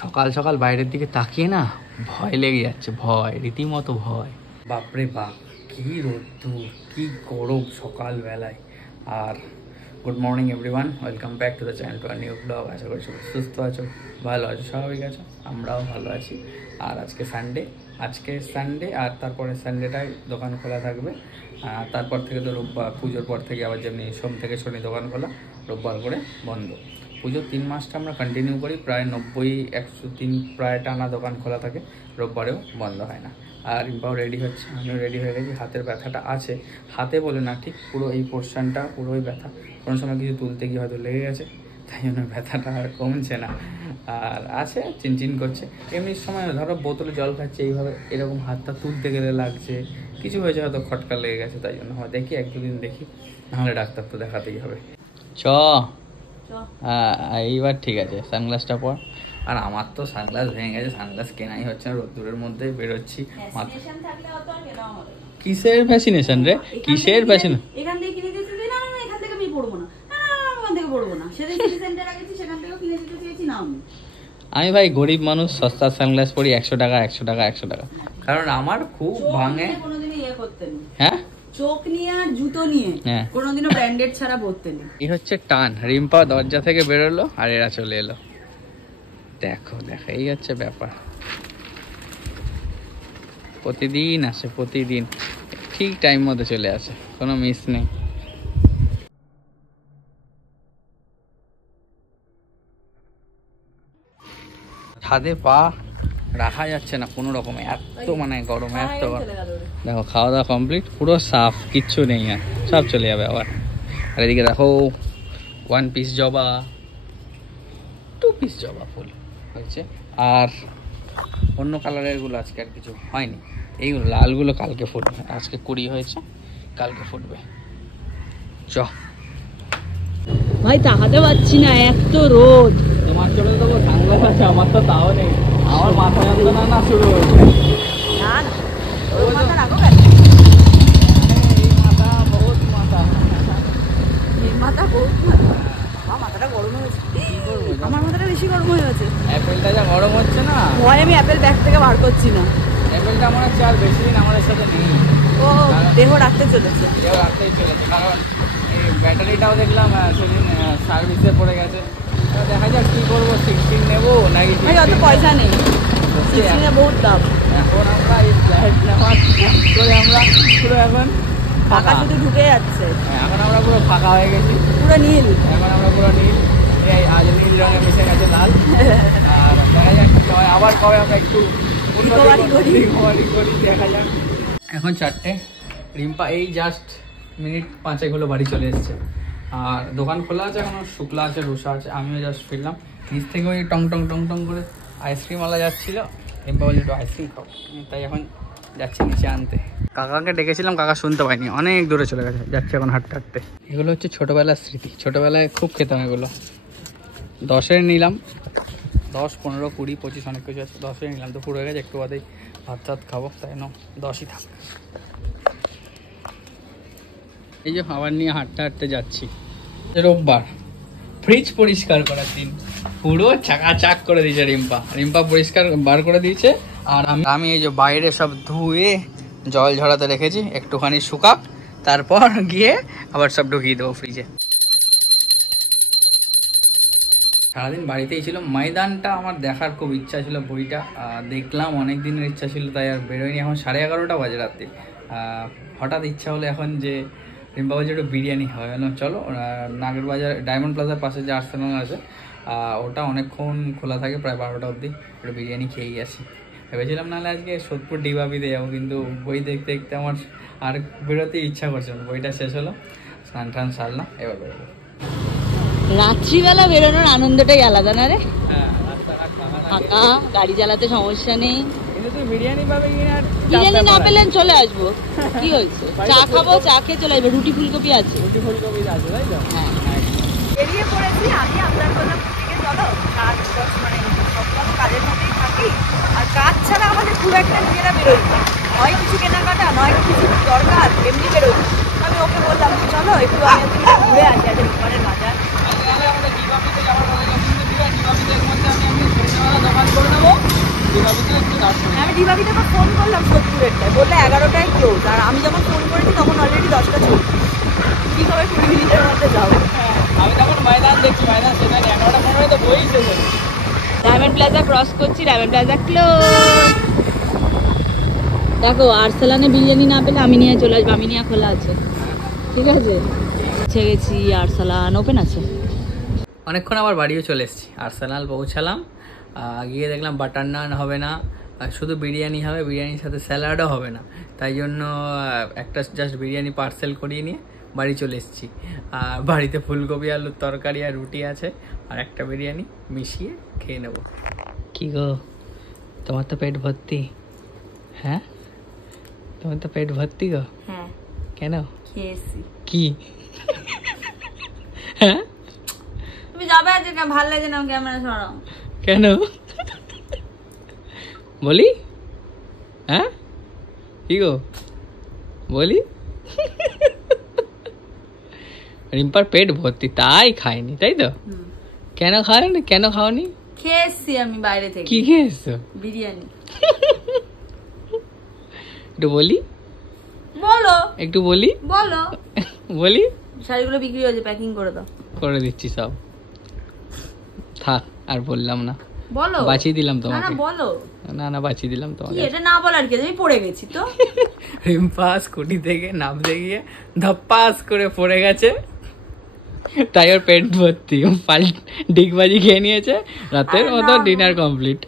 সকাল সকাল বাইরের দিকে তাকিয়ে না ভয় লেগে যাচ্ছে, ভয়, রীতিমতো ভয়। বাপরে বাপ, কি রোদ্দুর, কি গরম সকালবেলায়। আর good morning everyone, welcome back to the channel to our new blog. আশা করি সবাই সুস্থ আছো, ভালো আছো, স্বাভাবিক আছো, আমরাও ভালো আছি। আর আজকে সানডে, আর তারপরে সানডেটাই দোকান খোলা থাকবে। তারপর থেকে তো রোববার, পুজোর পর থেকে আবার যেমনি সোম থেকে শনি দোকান খোলা, রোববার করে বন্ধ। পুজোর 3 মাসটা আমরা কন্টিনিউ করি, প্রায় 90-103 প্রায় টানা দোকান খোলা থাকে, রোববারেও বন্ধ হয় না। আর রিম্পাও রেডি হচ্ছে, আমিও রেডি হয়ে গেছি। হাতের ব্যথাটা আছে, হাতে বলে না, ঠিক পুরো এই পোর্শনটা পুরোই ব্যথা। কোনো সময় কিছু তুলতে গিয়ে হয়তো লেগে গেছে, তাই জন্য ব্যথাটা আর কমছে না, আর আছে, চিনচিন করছে। এমনি সময় ধরো বোতলে জল খাচ্ছে, এইভাবে এরকম হাতটা তুলতে গেলে লাগছে, কিছু হয়েছে হয়তো, খটকা লেগে গেছে, তাই জন্য হয়। দেখি 1-2 দিন দেখি, নাহলে ডাক্তার তো দেখাতেই হবে। এইবার ঠিক আছে, সানগ্লাসটা পর। আর আমার তো সানগ্লাস ভেঙে গেছে, সানগ্লাস কেনাই হচ্ছে না, রোদ্দুরের মধ্যে বেরোচ্ছি। কিসের ফ্যাসিনেশন রে, কিসের ফ্যাশন? এখান থেকে কিনে দিয়েছি, না না এখান থেকে আমি পড়বো না, ওখান থেকে পড়বো না, সেদিন সিটি সেন্টারে গেছি, সেখান থেকে কিনে দিতে চেয়েছি, না আমি ভাই গরিব মানুষ, সস্তা সানগ্লাস পরি, 100 টাকা 100 টাকা 100 টাকা। কারণ আমার খুব ভাঙে। কোনোদিনও ইয়ে করতেন, হ্যাঁ, চোখ নিয়ে আর জুতো নিয়ে কোনোদিনও ব্র্যান্ডেড ছাড়া পরতেন। এই হচ্ছে টান। রিম্পা দরজা থেকে বেরোলো আর এরা চলে এলো। দেখো দেখো, এই হচ্ছে ব্যাপার। প্রতিদিন আসে, প্রতিদিন ঠিক টাইম মতো চলে আসে, কোনো মিস নেই। ছাদে পা রাখা যাচ্ছে না কোনো রকমে, এত মানে গরম, এত গরম। দেখো খাওয়া দাওয়া কমপ্লিট, পুরো সাফ, কিচ্ছু নেই আর, সব চলে যাবে আবার। আর এদিকে দেখো 1 পিস জবা, 2 পিস জবা ফুল হয়েছে। আর অন্য কালারের গুলো আজকে আর কিছু হয়নি, এইগুলো লালগুলো কালকে ফুটবে। আজকে 20 হয়েছে, কালকে ফুটবে। চ ভাই তাকাতে পারছি না, এত রোদ। তোমার চলে তো সানগ্লাস আছে, আমার তো তাও নেই। আমার মাথা যন্ত্রণা না শুরু হয়েছে। না না, ওর মাথা রাখো কেন? এই মাথা বহুত মাথা, এই মাথা বহুত মাথা। আমার মাথাটা গরম হয়েছে, আমার মাথাটা বেশি গরম হয়ে গেছে। অ্যাপেলটা যা গরম হচ্ছে না, ভয় আমি অ্যাপেল ব্যাগ থেকে বার করছি না। অ্যাপেলটা মনে হচ্ছে আর বেশি দিন আমাদের সাথে নেই। ও দেহ রাখতে চলেছে, দেহ রাখতেই চলেছে। কারণ এই ব্যাটারিটাও দেখলাম সেদিন সার্ভিসে পড়ে গেছে। দেখা যাক কি করবো, 16 নেবো নাকি। ভাই অত পয়সা নেই, 16 বহুত দাম। এখন আমরা এই ফ্ল্যাট নেওয়ার করে আমরা পুরো এখন টাকা শুধু ঢুকে যাচ্ছে। এখন আমরা পুরো ফাঁকা হয়ে গেছি, পুরো নীল। এখন আমরা পুরো নীল, এই আজ নীল রঙে মিশে গেছে লাল। আর দেখা যাক কি হয়, আবার কবে আমরা একটু রিকভারি করি, দেখা যাক। এখন 4টে, রিম্পা এই জাস্ট মিনিট 5 হলো বাড়ি চলে এসছে। আর দোকান খোলা আছে এখনো, শুক্লা আছে, রুষা আছে, আমিও জাস্ট ফিরলাম। নিচ থেকে ওই টং টং টং টং করে আইসক্রিম আলা যাচ্ছিলো, রিম্পা বলছে একটু আইসক্রিম খাও, তাই এখন যাচ্ছি নিচে আনতে। কাকাকে ডেকেছিলাম, কাকা শুনতে পাইনি, অনেক দূরে চলে গেছে, যাচ্ছে এখন হাঁটতে হাঁটতে। এগুলো হচ্ছে ছোটোবেলার স্মৃতি, ছোটোবেলায় খুব খেতাম এগুলো। 10-এর নিলাম, 10, 15, 20, 25 অনেক কিছু আছে। 10-এর নিলাম, তো পুরো হয়ে গেছে, একটু বাদেই ভাত টাত খাবো, তাই না 10ই থাক। এই যে আবার নিয়ে হাঁটতে হাঁটতে যাচ্ছি। রোববার, ফ্রিজ পরিষ্কার করার দিন, পুরো চাকাচাক করে দিয়েছে রিম্পা পরিষ্কার বার করে দিয়েছে। আর আমি এই যে বাইরে সব ধুয়ে জল ঝরাতে রেখেছি, একটুখানি শুকাক, তারপর গিয়ে আবার সব ঢুকিয়ে দেবো ফ্রিজে। সারাদিন বাড়িতেই ছিল। ময়দানটা আমার দেখার খুব ইচ্ছা ছিল, বইটা দেখলাম, অনেক দিনের ইচ্ছা ছিল, তাই আর বেরোয়নি। এখন 11:30 বাজে রাত্রি, হঠাৎ ইচ্ছা হলো এখন যে রিম্পা বলছে একটু বিরিয়ানি হয়, চলো। নাগের বাজার ডায়মন্ড প্লাজার পাশে যে আর্সেনাল আছে, ওটা অনেকক্ষণ খোলা থাকে, প্রায় 12টা অবধি, একটু বিরিয়ানি খেয়েই আসি। ভেবেছিলাম নাহলে আজকে সোদপুর ডিবাবিতে যাবো, কিন্তু বই দেখতে দেখতে আমার আর বেরোতে ইচ্ছা করছে না। বইটা শেষ হলো, স্নান টান সারলাম, এবার বেরোবো। রাত্রিবেলা বেরোনোর আনন্দটাই আলাদা না রে। হ্যাঁ, ফাঁকা, গাড়ি চালাতে সমস্যা নেই। কিন্তু তুই বিরিয়ানি পাবে কিনা, বিরিয়ানি না পেলে চলে আসবো, কি হয়েছে, চা খাবো, চা খেয়ে চলে আসবো। রুটি ফুলকপি আছে, রুটি ফুলকপি আছে, তাই তো। হ্যাঁ, বেরিয়ে পড়েছি। আমি আপনার বললাম থেকে চলো, কাজ মানে সবসময় কাজের মধ্যেই থাকি, আর কাজ ছাড়া আমাদের খুব একটা নিজেরা বেরোই না, নয় কিছু কেনাকাটা, নয় কিছু দরকার, এমনি বেরোই। আমি ওকে বললাম চলো একটু আমি ঘুরে আসি, আজকে দোকানের বাজার। আমাদের ডিবাবিতে যাওয়ার কথা, কিন্তু ডিবাবিদের মধ্যে আমি সন্ধ্যাবেলা দোকান আমি ডিবাবিতে আবার ফোন করলাম সোদপুরেরটায়, বললে 11টায় ক্লোজ, আর আমি যখন ফোন করেছি তখন অলরেডি 10টা চলছে। কি হবে 20 মিনিটের মধ্যে যাবো। আমি তখন ময়দান দেখছি, ময়দান সেটা 11:15 তো বই শেষ হলো। ডায়মন্ড প্লাজা ক্রস করছি, ডায়মন্ড প্লাজা ক্লোজ। দেখো আরসালানে বিরিয়ানি না পেলে আমিনিয়া চলে আসবে, আমিনিয়া খোলা আছে, ঠিক আছে। পৌঁছে গেছি, আরসালান ওপেন আছে। অনেকক্ষণ আবার বাড়িও চলে এসেছি, আরসালান পৌঁছালাম। গিয়ে দেখলাম বাটার নান হবে না, শুধু বিরিয়ানি হবে, বিরিয়ানির সাথে স্যালাডও হবে না। তাই জন্য একটা জাস্ট বিরিয়ানি পার্সেল করিয়ে নিয়ে বাড়ি চলে এসেছি। বাড়িতে ফুলকপি আলুর তরকারি আর রুটি আছে, আর একটা বিরিয়ানি মিশিয়ে খেয়ে নেব। কি গো, তোমার তো পেট ভর্তি? হ্যাঁ, তোমার তো পেট ভর্তি গো? হ্যাঁ। কেন? খেয়েছি। কি? হ্যাঁ, তুমি যাবে আজকে, ভালো লাগে না ক্যামেরা সরাও। কেন বলি? হ্যাঁ কি গো বলি? রিম্পার পেট ভর্তি তাই খায়নি, তাই তো? কেন খাওনি? কেন খাওনি? খেয়েছি আমি বাইরে থেকে। কি খেয়েছো? বিরিয়ানি। একটু বলি? বলো। একটু বলি? বলো। বলি? শাড়িগুলো বিক্রি হয়েছে, প্যাকিং করে দাও। করে দিচ্ছি সব, থাক আর বললাম না। বলো। বাঁচিয়ে দিলাম তোমাকে। না বলো। না বাঁচিয়ে দিলাম তোমাকে। কি এটা না বলার কি, আমি পড়ে গেছি তো। রিম্পা স্কুটি থেকে নামতে গিয়ে ধপ্পাস করে পড়ে গেছে, তাই ওর পেট ভর্তি। ডিগবাজি খেয়ে নিয়েছে, রাতের মতো ডিনার কমপ্লিট।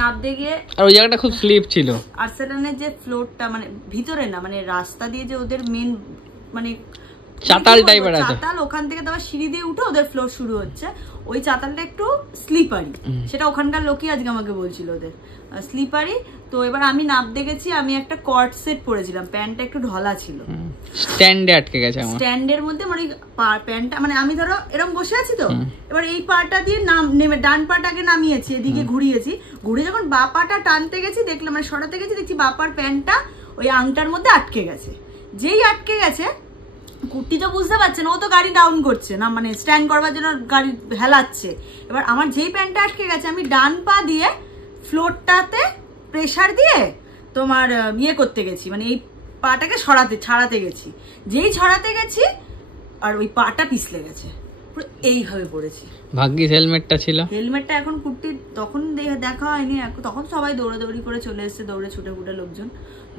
নামতে গিয়ে আর ওই জায়গাটা খুব স্লিপ ছিল। আর্সেনালের যে ফ্লোরটা, মানে ভিতরে না, মানে রাস্তা দিয়ে যে ওদের মেন মানে চাতাল টাইপের আছে, চাতাল, ওখান থেকে তোমার সিঁড়ি দিয়ে উঠে ওদের ফ্লোর শুরু হচ্ছে। ওই চাতালটা একটু স্লিপারি, সেটা ওখানকার লোকই আজকে আমাকে বলছিল ওদের স্লিপারি। তো এবার আমি নামতে গেছি, আমি একটা কর্ড সেট পরেছিলাম, প্যান্টটা একটু ঢলা ছিল, স্ট্যান্ডে আটকে গেছে আমার। স্ট্যান্ডের মধ্যে মানে প্যান্টটা, মানে আমি ধরো এরকম বসে আছি তো, এবার এই পাটা দিয়ে নেমে ডান পাটাকে নামিয়েছি, এদিকে ঘুরিয়েছি, ঘুরে যখন বা পাটা টানতে গেছি দেখলাম, মানে সরাতে গেছি, দেখছি বাপার প্যান্টটা ওই আংটার মধ্যে আটকে গেছে। যেই আটকে গেছে, কুর্তি তো বুঝতে পারছে না, ও তো গাড়ি ডাউন করছে না, মানে স্ট্যান্ড করবার জন্য গাড়ি হেলাচ্ছে। এবার আমার যেই প্যান্টটা আটকে গেছে, আমি ডান পা দিয়ে ফ্লোরটাতে প্রেসার দিয়ে তোমার ইয়ে করতে গেছি, মানে এই পাটাকে ছাড়াতে গেছি। যেই ছড়াতে গেছি আর ওই পাটা পিছলে গেছে, পুরো এইভাবে পড়েছি। ভাগ্যিস হেলমেটটা ছিল। হেলমেটটা এখন কুর্তি তখন দেখা হয়নি, তখন সবাই দৌড়াদৌড়ি করে চলে এসছে, দৌড়ে ছুটে ফুটে লোকজন।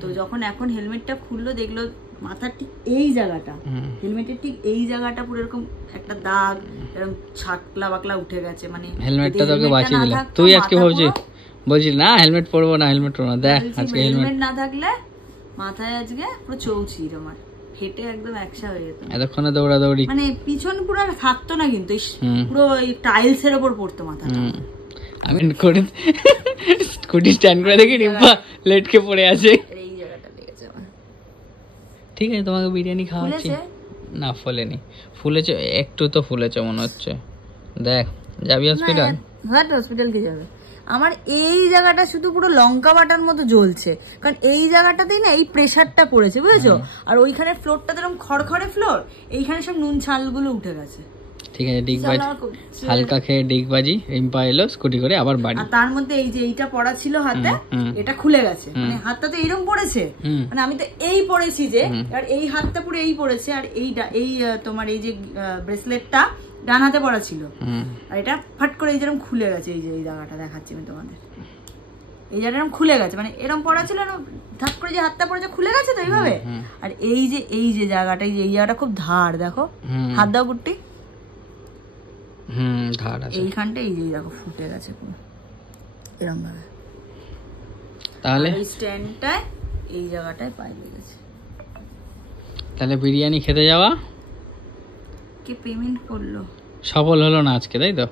তো যখন এখন হেলমেটটা খুললো, দেখলো মাথার ঠিক এই জায়গাটা, হেলমেটের ঠিক এই জায়গাটা পুরো এরকম একটা দাগ, এরকম ছাকলা বাকলা উঠে গেছে। মানে হেলমেটটা তোকে বাঁচিয়ে দিল। তুই আজকে বলছিস না হেলমেট পরবো না, হেলমেট পরবো না, দেখ আজকে হেলমেট না থাকলে মাথায় আজকে পুরো চৌচির আমার ফেটে একদম একসা হয়ে যেত। এতক্ষণে দৌড়াদৌড়ি, মানে পিছন পুরো আর থাকতো না, কিন্তু পুরো ওই টাইলস এর উপর পড়তো মাথাটা। আমি করে স্কুটি স্ট্যান্ড করে দেখি রিম্পা লেটকে পড়ে আছে। এই জায়গাটা লেগেছে আমার। ঠিক আছে, তোমাকে বিরিয়ানি খাওয়াচ্ছি। না ফোলেনি, ফুলেছে একটু, তো ফুলেছে মনে হচ্ছে। দেখ যাবি হসপিটাল? হসপিটাল কি যাবে? আমার এই জায়গাটা শুধু পুরো লঙ্কা বাটার মতো জ্বলছে, কারণ এই জায়গাটাতেই না এই প্রেসারটা পড়েছে, বুঝেছো? আর ওইখানে ফ্লোরটা যেরকম খড়খড়ে ফ্লোর, এইখানে সব নুন ছালগুলো উঠে গেছে। ঠিক আছে, ডিগবাজি হালকা খেয়ে ডিগবাজি রিম্পা এলো স্কুটি করে আবার বাড়ি। আর তার মধ্যে এই যে এইটা পড়া ছিল হাতে, এটা খুলে গেছে, মানে হাতটা তো এইরকম পড়েছে, মানে আমি তো এই পড়েছি যে, আর এই হাতটা পুরো এই পড়েছে, আর এই তোমার এই যে ব্রেসলেটটা ডান হাতে পড়া ছিল, আর এটা ফাট করে এই যেরকম খুলে গেছে। এই যে এই জায়গাটা দেখাচ্ছি আমি তোমাদের, এই জায়গাটা এরকম খুলে গেছে, মানে এরকম পড়া ছিল, ধাপ করে যে হাতটা পড়েছে খুলে গেছে তো এইভাবে। আর এই যে জায়গাটা, এই জায়গাটা খুব ধার, দেখো হাত দাও কুট্টি, ধার আছে এইখানটা, এই যে দেখো ফুটে গেছে পুরো এরকম ভাবে। তাহলে এই স্ট্যান্ডটায় এই জায়গাটায় পাই লেগেছে। তাহলে বিরিয়ানি খেতে যাওয়া কে পেমেন্ট করলো? সফল হলো না আজকে, তাই তো?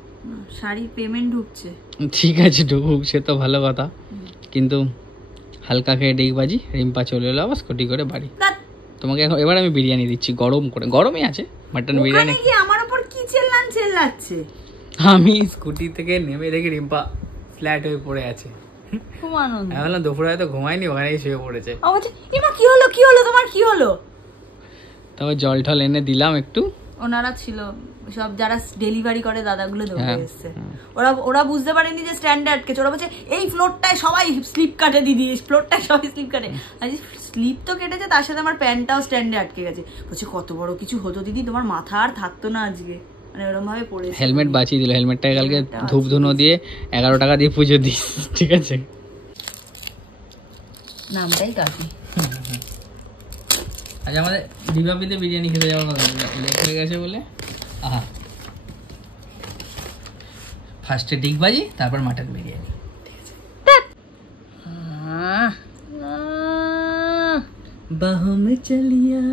শাড়ির পেমেন্ট ঢুকছে। ঠিক আছে, ঢুকুক, সে তো ভালো কথা, কিন্তু হালকা খেয়ে ডিগবাজি রিম্পা চলে এলো আবার স্কুটি করে বাড়ি। তোমাকে এবার আমি বিরিয়ানি দিচ্ছি গরম করে, গরমই আছে মাটন বিরিয়ানি। কি আমার উপর কি চেল্লাচ্ছে? আমি স্কুটি থেকে নেমে দেখি রিম্পা ফ্ল্যাট হয়ে পড়ে আছে। খুব আনন্দ। আমি বললাম দুপুরে হয়তো ঘুমায়নি, ওখানেই শুয়ে পড়েছে। এবার কি হলো তোমার, কি হলো? তারপর জল ঠল এনে দিলাম একটু, ওনারা ছিল সব যারা ডেলিভারি করে দাদাগুলো দৌড়ে এসছে। ওরা বুঝতে পারেনি যে স্ট্যান্ডে আটকেছে। ওরা বলছে এই ফ্লোরটায় সবাই স্লিপ কাটে দিদি, ফ্লোরটায় সবাই স্লিপ কাটে। আজ স্লিপ তো কেটেছে, তার সাথে আমার প্যান্টটাও স্ট্যান্ডে আটকে গেছে। বলছে কত বড় কিছু হতো দিদি, তোমার মাথা আর থাকতো না আজকে, মানে এরকম ভাবে পড়েছে। হেলমেট বাঁচিয়ে দিল, হেলমেটটা কালকে ধূপ ধুনো দিয়ে 11 টাকা দিয়ে পুজো দিস, ঠিক আছে? নামটাই কাকি। আজ আমাদের দিবাপিতে বিরিয়ানি খেতে যাওয়ার কথা লেট হয়ে গেছে বলে, আহা ফার্স্টে ডিগবাজি, তারপর মাটন বিরিয়ানি। বাহু মে চলিয়া,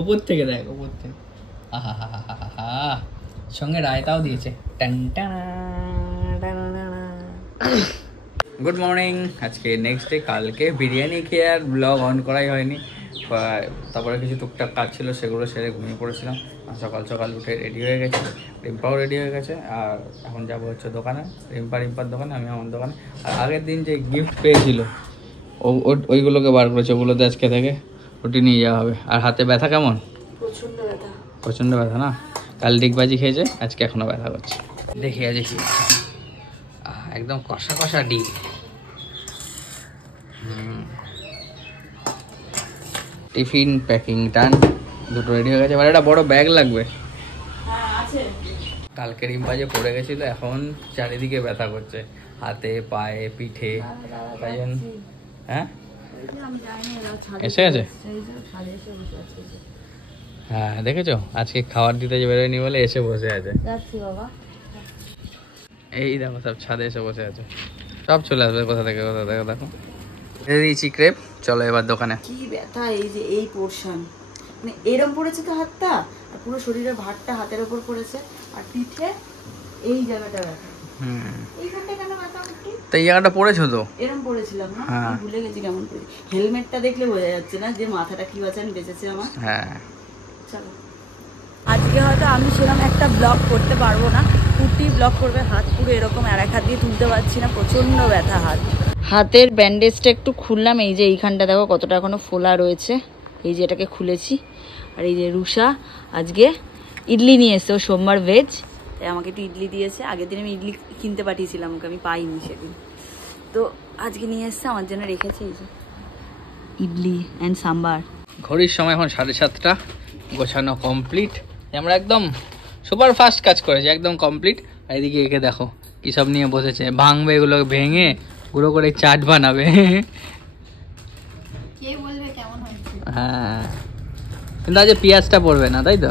উপর থেকে দেখ, উপর থেকে, আহা হা হা হা হা, সঙ্গে রায়তাও দিয়েছে। গুড মর্নিং, আজকে নেক্সট ডে। কালকে বিরিয়ানি খেয়ে আর ব্লগ অন করাই হয়নি, তারপরে কিছু টুকটাক কাজ ছিল, সেগুলো সেরে ঘুমিয়ে পড়েছিলাম। সকাল সকাল উঠে রেডি হয়ে গেছে, রিম্পাও রেডি হয়ে গেছে। আর এখন যাবো হচ্ছে দোকানে, রিম্পার দোকানে, আমি আমার দোকানে। আর আগের দিন যে গিফট পেয়েছিল ওইগুলোকে বার করেছে, ওগুলোতে আজকে থেকে রুটি নিয়ে যাওয়া হবে। আর হাতে ব্যথা কেমন? প্রচন্ড ব্যথা, প্রচণ্ড ব্যথা না? কাল ডিগবাজি খেয়েছে, আজকে এখনো ব্যথা করছে। দেখি একদম কষা কষা ডিম। টিফিন প্যাকিং ডান, দুটো রেডি হয়ে গেছে। এবার একটা বড় ব্যাগ লাগবে। কালকে রিম্পা যে পড়ে গেছিল, এখন চারিদিকে ব্যথা করছে, হাতে পায়ে পিঠে। তাই জন্য হ্যাঁ এসে গেছে। হ্যাঁ দেখেছো, আজকে খাবার দিতে যে বেরোয়নি বলে এসে বসে আছে। এই দেখো সব ছাদে এসে বসে আছে, সব চলে আসবে কোথা থেকে দেখো। দিয়েছি ক্রেপ, চলো এবার দোকানে। কি ব্যথা এই যে এই পোরশন, মানে এরম পড়েছে তো হাতটা, আর পুরো শরীরের ভারটা হাতের উপর পড়েছে, আর পিঠে এই জায়গাটা ব্যথা। এইখানটা কেন ব্যথা হচ্ছে? তো এই জায়গাটা পড়েছো তো? এরম পড়েছিলাম না, ভুলে গেছি কেমন করে। হেলমেটটা দেখলে বোঝা যাচ্ছে না যে মাথাটা কি বাঁচান বেঁচেছে আমার। হ্যাঁ চলো, আজকে হয়তো আমি সেরকম একটা ব্লগ করতে পারবো না, কুটি ব্লগ করবে। হাত পুরো এরকম, আর এক হাত দিয়ে তুলতে পারছি না, প্রচন্ড ব্যথা হাত। হাতের ব্যান্ডেজটা একটু খুললাম, এই যে এইখানটা দেখো কতটা এখনো ফোলা রয়েছে, এই যে এটাকে খুলেছি। আর এই যে রুষা আজকে ইডলি নিয়ে এসছে, ও সোমবার ভেজ, তাই আমাকে একটু ইডলি দিয়েছে। আগের দিন আমি ইডলি কিনতে পাঠিয়েছিলাম ওকে, আমি পাইনি সেদিন, তো আজকে নিয়ে এসছে আমার জন্য, রেখেছে এই যে ইডলি অ্যান্ড সাম্বার। ঘড়ির সময় এখন 7:30, গোছানো কমপ্লিট। আমরা একদম সুপার ফাস্ট কাজ করেছি, একদম কমপ্লিট। আর এদিকে একে দেখো কি সব নিয়ে বসেছে, ভাঙবে, এগুলো ভেঙে গুঁড়ো করে চাট বানাবে। কে বলবে কেমন হয়েছে? হ্যাঁ, কিন্তু আজ পেঁয়াজটা পড়বে না, তাই তো?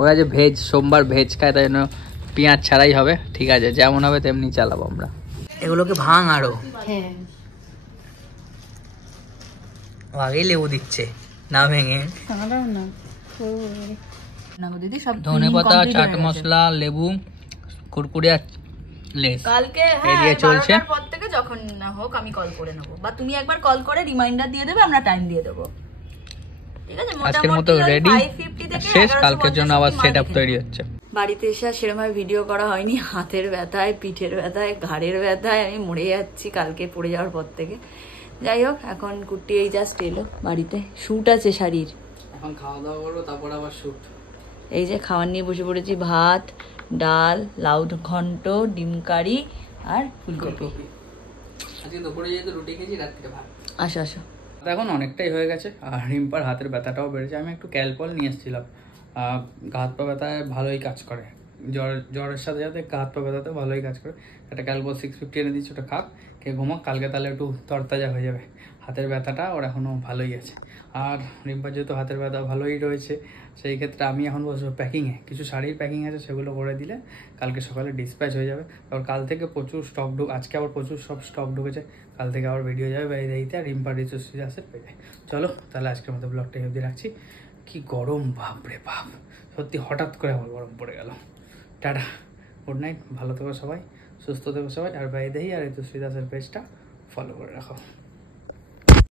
ওরা যে ভেজ, সোমবার ভেজ খায়, তাই জন্য পেঁয়াজ ছাড়াই হবে। ঠিক আছে, যেমন হবে তেমনি চালাবো আমরা। এগুলোকে ভাঙ আরো, আগেই লেবু দিচ্ছে না ভেঙে। ধনেপাতা, চাট মশলা, লেবু, কুরকুরে, লেস কালকে এদিকে চলছে। পর থেকে যখন না হোক আমি কল করে নেবো, বা তুমি একবার কল করে রিমাইন্ডার দিয়ে দেবে, আমরা টাইম দিয়ে দেবো। ঠিক আছে, আজকের মতো রেডি শেষ, কালকের জন্য আবার সেটআপ তৈরি হচ্ছে। বাড়িতে এসে আর সেরকমভাবে ভিডিও করা হয়নি, হাতের ব্যথায়, পিঠের ব্যথায়, ঘাড়ের ব্যথায় আমি মরে যাচ্ছি কালকে পড়ে যাওয়ার পর থেকে। যাই হোক, এখন কুটি এই জাস্ট এলো বাড়িতে, শুট আছে শাড়ির, এখন খাওয়া দাওয়া করবো, তারপর আবার শুট। এই যে খাবার নিয়ে বসে পড়েছি, ভাত, ডাল, লাউ ঘন্ট, ডিম কারি আর ফুলকপি। আজকে দুপুরে যেহেতু রুটি খেয়েছি, রাত্রে ভাত। আসো আসো। এখন অনেকটাই হয়ে গেছে, আর রিম্পার হাতের ব্যথাটাও বেড়েছে। আমি একটু ক্যালপল নিয়ে এসেছিলাম, হাত পা ব্যথায় ভালোই কাজ করে, জ্বরের সাথে সাথে হাত পা ব্যথাতে ভালোই কাজ করে। একটা ক্যালপল 650 এনে দিচ্ছি, ওটা খাক, খেয়ে ঘুমাক, কালকে তাহলে একটু তরতাজা হয়ে যাবে। হাতের ব্যথাটা ওর এখনও ভালোই আছে। আর রিম্পার যেহেতু হাতের ব্যথা ভালোই রয়েছে, সেই ক্ষেত্রে আমি এখন বসবো প্যাকিংয়ে, কিছু শাড়ির প্যাকিং আছে, সেগুলো করে দিলে কালকে সকালে ডিসপ্যাচ হয়ে যাবে। তারপর কাল থেকে প্রচুর স্টক আজকে আবার প্রচুর সব স্টক ঢুকেছে, কাল থেকে আবার ভিডিও যাবে বাইরে, আর রিম্পার রিচুসি আসে পেয়ে। চলো তাহলে আজকের মতো ব্লগটা অবধি রাখছি। কি গরম, বাপরে বাপ, সত্যি হঠাৎ করে আমার গরম পড়ে গেল। টাটা, গুড নাইট, ভালো থেকো সবাই, সুস্থ থেকো সবাই। আর বাইরে আর রিচুসি দাসের পেজটা ফলো করে রাখো।